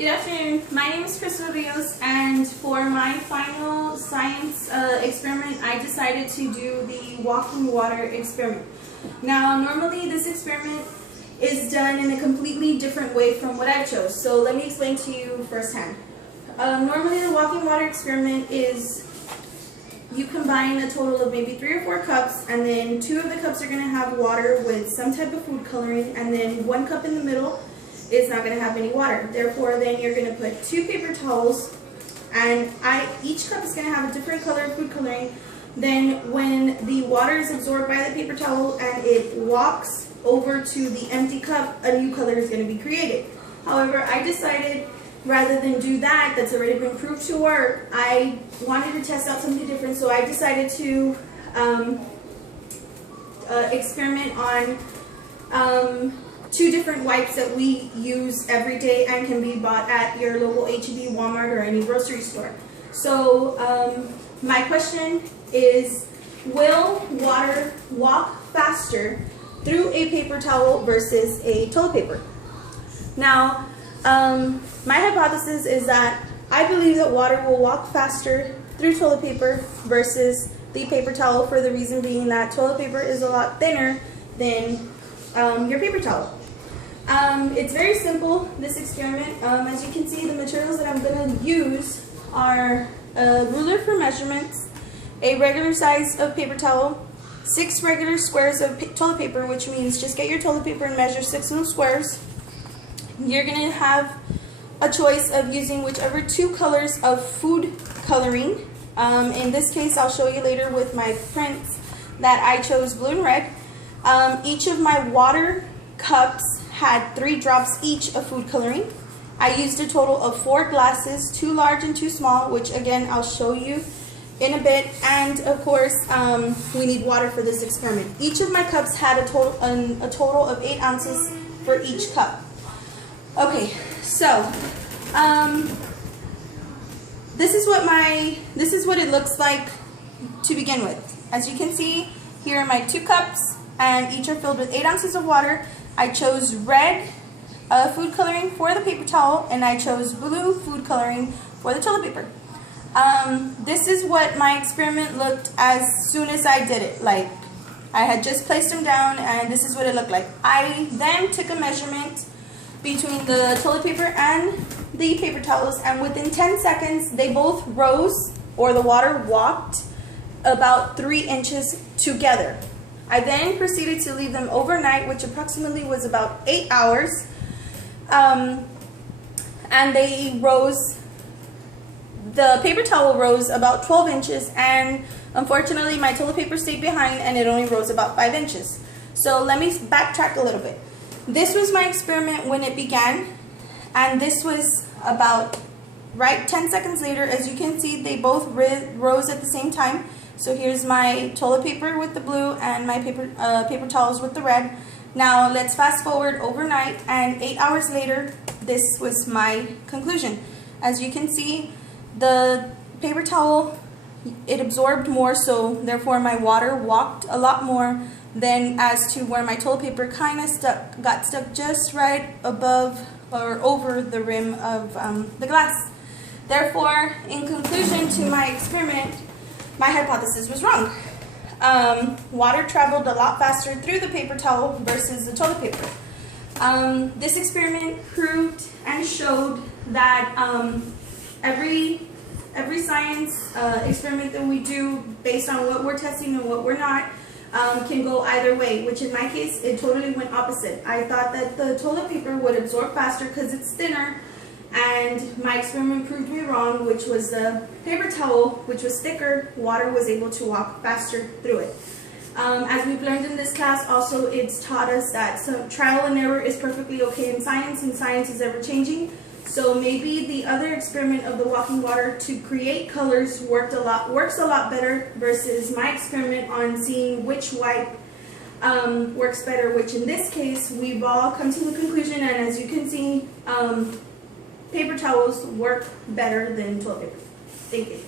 Good afternoon. My name is Crystal Rios, and for my final science experiment, I decided to do the walking water experiment. Now, normally this experiment is done in a completely different way from what I chose, so let me explain to you firsthand. Normally the walking water experiment is you combine a total of maybe 3 or 4 cups, and then 2 of the cups are going to have water with some type of food coloring, and then 1 cup in the middle is not going to have any water. Therefore, then you're going to put 2 paper towels, and each cup is going to have a different color of food coloring. Then when the water is absorbed by the paper towel and it walks over to the empty cup, a new color is going to be created. However, I decided rather than do that, that's already been proved to work, I wanted to test out something different, so I decided to experiment on 2 different wipes that we use every day and can be bought at your local H-E-B, Walmart, or any grocery store. So my question is, will water walk faster through a paper towel versus a toilet paper? Now, my hypothesis is that I believe that water will walk faster through toilet paper versus the paper towel, for the reason being that toilet paper is a lot thinner than your paper towel. It's very simple, this experiment. As you can see, the materials that I'm going to use are a ruler for measurements, a regular size of paper towel, 6 regular squares of toilet paper, which means just get your toilet paper and measure 6 of those squares. You're going to have a choice of using whichever 2 colors of food coloring. In this case, I'll show you later with my prints that I chose blue and red. Each of my water cups had 3 drops each of food coloring. I used a total of 4 glasses, 2 large and 2 small, which again I'll show you in a bit. And of course, we need water for this experiment. Each of my cups had a total of 8 ounces for each cup. Okay, so this is what it looks like to begin with. As you can see, here are my 2 cups, and each are filled with 8 ounces of water. I chose red food coloring for the paper towel, and I chose blue food coloring for the toilet paper. This is what my experiment looked as soon as I did it. Like, I had just placed them down, and this is what it looked like. I then took a measurement between the toilet paper and the paper towels, and within 10 seconds they both rose, or the water walked, about 3 inches together. I then proceeded to leave them overnight, which approximately was about 8 hours, and they rose. The paper towel rose about 12 inches, and unfortunately my toilet paper stayed behind and it only rose about 5 inches. So let me backtrack a little bit. This was my experiment when it began, and this was about 10 seconds later. As you can see, they both rose at the same time. So here's my toilet paper with the blue and my paper towels with the red. Now let's fast forward overnight, and 8 hours later, this was my conclusion. As you can see, the paper towel, it absorbed more, so therefore my water walked a lot more than as to where my toilet paper kind of got stuck just right above or over the rim of the glass. Therefore, in conclusion to my experiment, my hypothesis was wrong. Water traveled a lot faster through the paper towel versus the toilet paper. This experiment proved and showed that every science experiment that we do, based on what we're testing and what we're not, can go either way, which in my case, it totally went opposite. I thought that the toilet paper would absorb faster because it's thinner, and my experiment proved me wrong, which was the paper towel, which was thicker, water was able to walk faster through it. As we've learned in this class, also it's taught us that trial and error is perfectly okay in science, and science is ever changing. So maybe the other experiment of the walking water to create colors works a lot better versus my experiment on seeing which wipe works better, which in this case we've all come to the conclusion, and as you can see, paper towels work better than toilet paper. Thank you.